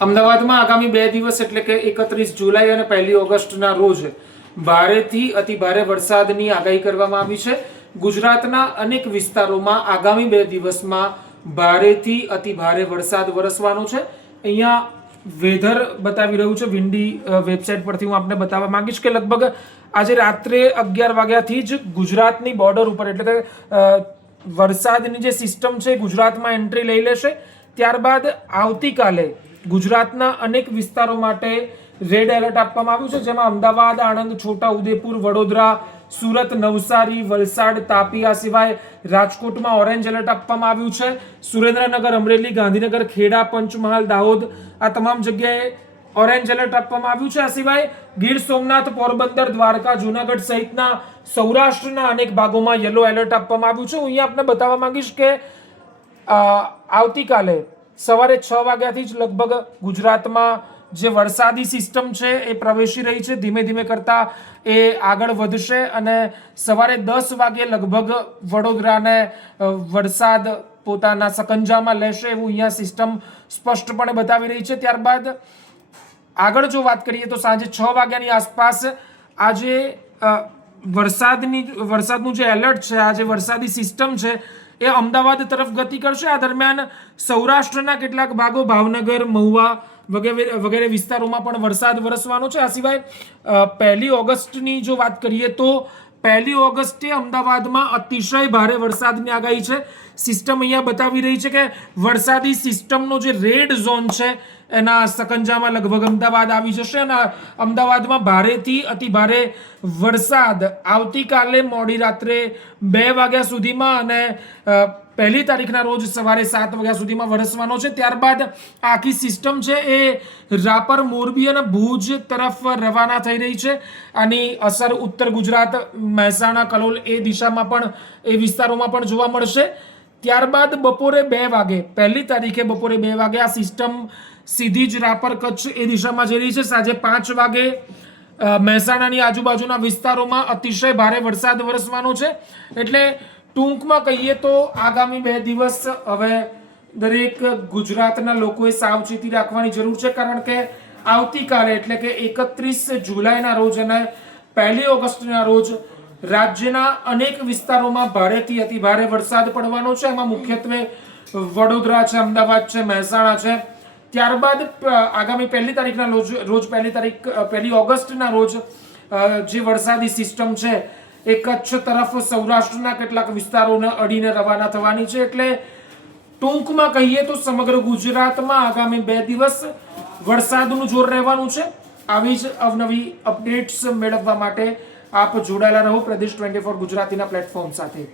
અમદાવાદમાં આગામી 2 દિવસ એટલે કે 31 જુલાઈ અને 1 ઓગસ્ટના રોજ ભારેથી અતિ ભારે વરસાદની આગાહી કરવામાં આવી છે। ગુજરાતના અનેક વિસ્તારોમાં આગામી 2 દિવસમાં ભારેથી અતિ ભારે વરસાદ વરસવાનો છે। અહીંયા વેધર બતાવી રહ્યું છે વિન્ડી વેબસાઇટ પરથી। હું આપને બતાવવા માંગીશ કે લગભગ આજે રાત્રે 11 વાગ્યાથી જ ગુજરાતની બોર્ડર ઉપર એટલે કે વરસાદની જે સિસ્ટમ છે ગુજરાતમાં એન્ટ્રી લઈ લેશે। ત્યારબાદ આવતીકાલે ગુજરાતના અનેક વિસ્તારો માટે રેડ એલર્ટ આપવામાં આવ્યું છે, જેમાં અમદાવાદ, આણંદ, છોટાઉદેપુર, વડોદરા, સુરત, નવસારી, વલસાડ, તાપી, આ સિવાય રાજકોટમાં ઓરેન્જ એલર્ટ આપવામાં આવ્યું છે। સુરેન્દ્રનગર, અમરેલી, ગાંધીનગર, ખેડા, પંચમહાલ, દાહોદ આ તમામ જગ્યાએ ઓરેન્જ એલર્ટ આપવામાં આવ્યું છે। આ સિવાય ગીર સોમનાથ, પોરબંદર, દ્વારકા, જૂનાગઢ સહિતના સૌરાષ્ટ્રના અનેક ભાગોમાં યલો એલર્ટ આપવામાં આવ્યું છે। હું અહીંયા આપને બતાવવા માંગીશ કે આવતીકાલે સવારે 6 વાગ્યાથી જ લગભગ ગુજરાતમાં જે વરસાદી સિસ્ટમ છે એ પ્રવેશી રહી છે। ધીમે ધીમે કરતા એ આગળ વધશે અને સવારે 10 વાગે લગભગ વડોદરાને વરસાદ પોતાના સકંજામાં લેશે એવું અહીંયા સિસ્ટમ સ્પષ્ટપણે બતાવી રહી છે। ત્યારબાદ આગળ જો વાત કરીએ તો સાંજે 6 વાગ્યાની આસપાસ આજે વરસાદનું જે એલર્ટ છે, આ જે વરસાદી સિસ્ટમ છે એ અમદાવાદ તરફ ગતિ કરશે। આ દરમિયાન સૌરાષ્ટ્રના કેટલાક ભાગો, ભાવનગર, મહુવા વગેરે વિસ્તારોમાં પણ વરસાદ વરસવાનો છે। આ સિવાય 1 ઓગસ્ટની જો વાત કરીએ તો 1 ઓગસ્ટે અમદાવાદમાં અતિશય ભારે વરસાદની આગાહી છે। સિસ્ટમ અહીંયા બતાવી રહી છે કે વરસાદી સિસ્ટમનો જે રેડ ઝોન છે એના સકંજામાં લગભગ અમદાવાદ આવી જશે અને અમદાવાદમાં ભારેથી અતિ ભારે વરસાદ આવતીકાલે મોડી રાત્રે 2 વાગ્યા સુધીમાં અને 1 તારીખના રોજ સવારે 7 વાગ્યા સુધીમાં વરસવાનો છે। ત્યારબાદ આખી સિસ્ટમ છે એ રાપર, મોરબી અને ભુજ તરફ રવાના થઈ રહી છે। આની અસર ઉત્તર ગુજરાત, મહેસાણા, કલોલ એ દિશામાં પણ એ વિસ્તારોમાં પણ જોવા મળશે। ત્યારબાદ બપોરે 2 વાગે 1 તારીખે બપોરે 2 વાગે આ સિસ્ટમ સીધી જ રાપર, કચ્છ એ દિશામાં જઈ રહી છે। સાંજે 5 વાગે મહેસાણાની આજુબાજુના વિસ્તારોમાં અતિશય ભારે વરસાદ વરસવાનો છે। એટલે ટૂંકમાં કહીએ તો આગામી 2 દિવસ હવે દરેક ગુજરાતના લોકોએ સાવચેતી રાખવાની જરૂર છે, કારણ કે આવતીકાલે એટલે કે 31 જુલાઈના રોજ અને 1 ઓગસ્ટના રોજ રાજ્યના અનેક વિસ્તારોમાં ભારેથી અતિ ભારે વરસાદ પડવાનો છે। એમાં મુખ્યત્વે વડોદરા છે, અમદાવાદ છે, મહેસાણા છે। ત્યારબાદ આગામી 1 તારીખના રોજ 1 ઓગસ્ટના રોજ જે વરસાદી સિસ્ટમ છે એ કચ્છ તરફ સૌરાષ્ટ્રના કેટલાક વિસ્તારોને અડીને રવાના થવાની છે। એટલે ટૂંકમાં કહીએ તો સમગ્ર ગુજરાતમાં આગામી 2 દિવસ વરસાદનું જોર રહેવાનું છે। આવી જ અવનવી અપડેટ્સ મેળવવા માટે આપ જોડાયેલા રહો પ્રદેશ 24 ગુજરાતીના પ્લેટફોર્મ સાથે।